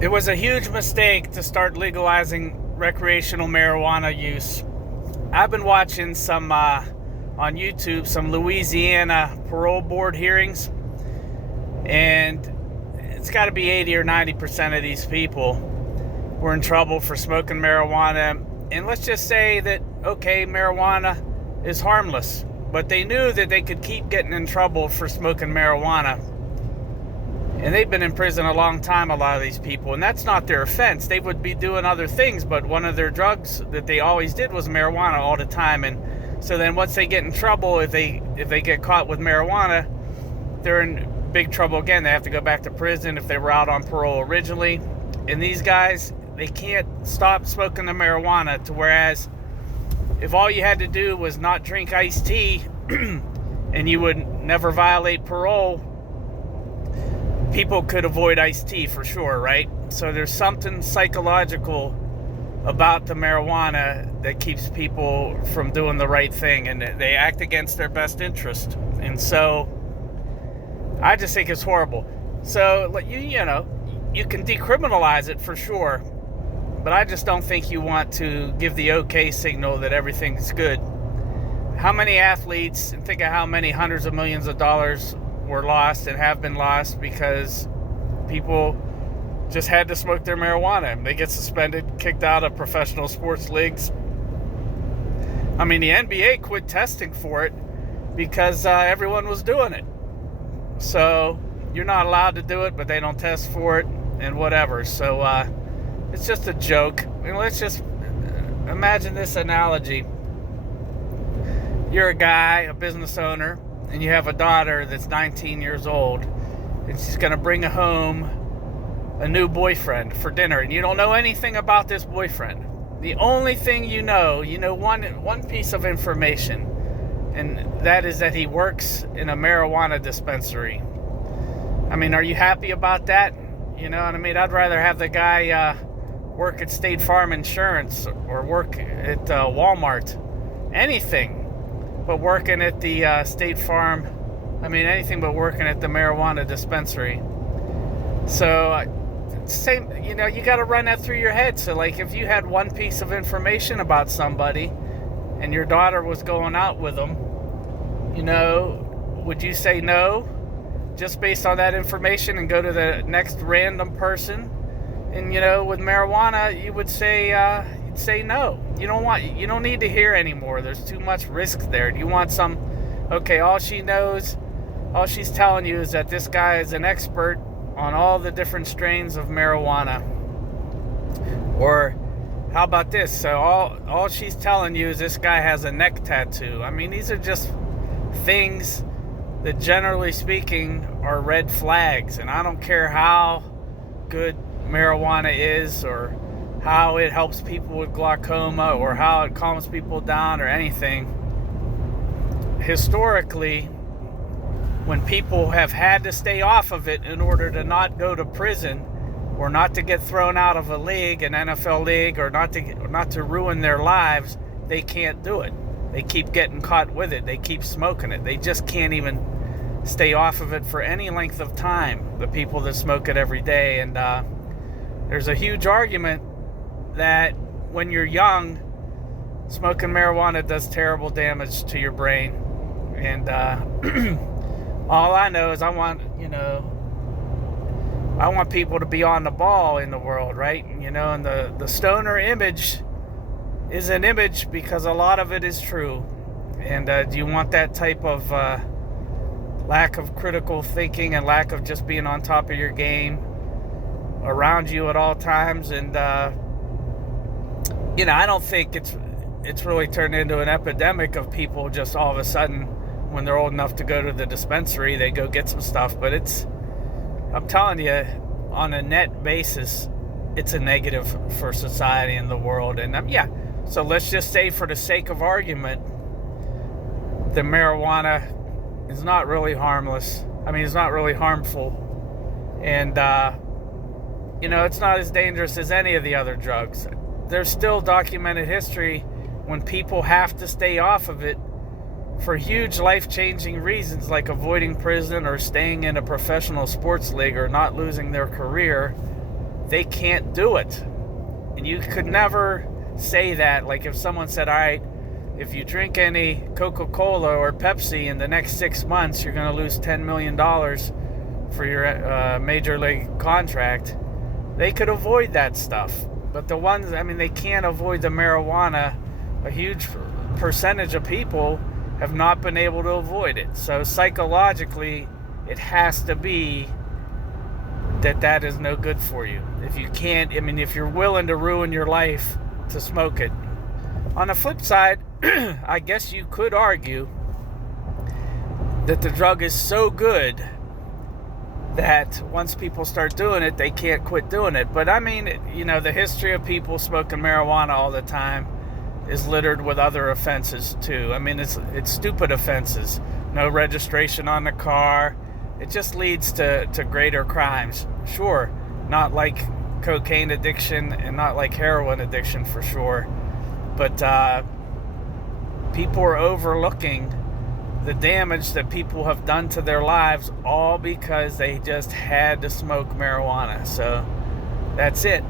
It was a huge mistake to start legalizing recreational marijuana use. I've been watching some on YouTube, some Louisiana parole board hearings, and it's got to be 80 or 90% of these people were in trouble for smoking marijuana. And let's just say that, okay, marijuana is harmless, but they knew that they could keep getting in trouble for smoking marijuana. And they've been in prison a long time, a lot of these people, and that's not their offense. They would be doing other things, but one of their drugs that they always did was marijuana all the time. And so then once they get in trouble, if they get caught with marijuana, they're in big trouble again. They have to go back to prison if they were out on parole originally. And these guys, they can't stop smoking the marijuana, to whereas if all you had to do was not drink iced tea and you would never violate parole, people could avoid iced tea for sure, right? So there's something psychological about the marijuana that keeps people from doing the right thing, and they act against their best interest. And so I just think it's horrible. So you can decriminalize it for sure, but I just don't think you want to give the okay signal that everything's good. How many athletes, and think of how many hundreds of millions of dollars were lost and have been lost because people just had to smoke their marijuana. They get suspended, kicked out of professional sports leagues. I mean, the NBA quit testing for it because everyone was doing it. So you're not allowed to do it, but they don't test for it and whatever. So it's just a joke. Let's just imagine this analogy. You're a guy, a business owner, and you have a daughter that's 19 years old, and she's going to bring home a new boyfriend for dinner, and you don't know anything about this boyfriend. The only thing you know one piece of information, and that is that he works in a marijuana dispensary. I mean, are you happy about that? You know what I mean? I'd rather have the guy work at State Farm Insurance or work at Walmart. Anything but working at the State Farm. Anything but working at the marijuana dispensary. So, same, you got to run that through your head. So, like, if you had one piece of information about somebody and your daughter was going out with them, would you say no just based on that information and go to the next random person? And, with marijuana, you would say, no. You don't need to hear anymore. There's too much risk there. You want all she's telling you is that this guy is an expert on all the different strains of marijuana. Or how about this? So all she's telling you is this guy has a neck tattoo. I mean, these are just things that, generally speaking, are red flags. And I don't care how good marijuana is, or how it helps people with glaucoma, or how it calms people down, or anything. Historically, when people have had to stay off of it in order to not go to prison, or not to get thrown out of a league, an NFL league, or not to ruin their lives, they can't do it. They keep getting caught with it. They keep smoking it. They just can't even stay off of it for any length of time, the people that smoke it every day. And there's a huge argument that when you're young, smoking marijuana does terrible damage to your brain. And all I know is I want people to be on the ball in the world, right? And the stoner image is an image because a lot of it is true. And do you want that type of lack of critical thinking and lack of just being on top of your game around you at all times? And I don't think it's really turned into an epidemic of people just all of a sudden, when they're old enough to go to the dispensary, they go get some stuff. But I'm telling you, on a net basis, it's a negative for society and the world. And so let's just say, for the sake of argument, the marijuana is not really harmless. It's not really harmful. And, it's not as dangerous as any of the other drugs. There's still documented history when people have to stay off of it for huge life-changing reasons, like avoiding prison or staying in a professional sports league or not losing their career, they can't do it. And you could never say that. Like if someone said, all right, if you drink any Coca-Cola or Pepsi in the next 6 months, you're going to lose $10 million for your major league contract. They could avoid that stuff. But the ones, I mean, they can't avoid the marijuana. A huge percentage of people have not been able to avoid it. So psychologically, it has to be that is no good for you. If you can't, I mean, if you're willing to ruin your life to smoke it. On the flip side, I guess you could argue that the drug is so good that once people start doing it, they can't quit doing it. But I mean, you know, the history of people smoking marijuana all the time is littered with other offenses too. I mean, it's stupid offenses. No registration on the car. It just leads to greater crimes. Sure, not like cocaine addiction and not like heroin addiction for sure. But people are overlooking the damage that people have done to their lives all because they just had to smoke marijuana. So that's it.